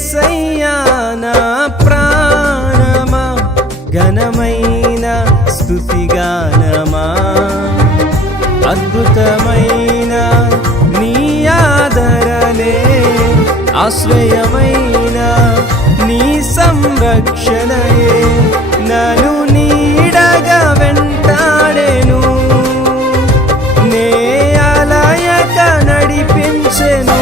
యేసయ్యా నా ప్రాణమా ఘనమైన స్తుతిగానమా అద్భుతమైన నీ ఆదరణే ఆశ్రయమైన నీ సంరక్షణయే నన్ను నీడగా వెంటాడెను నే అలయక నడిపించెను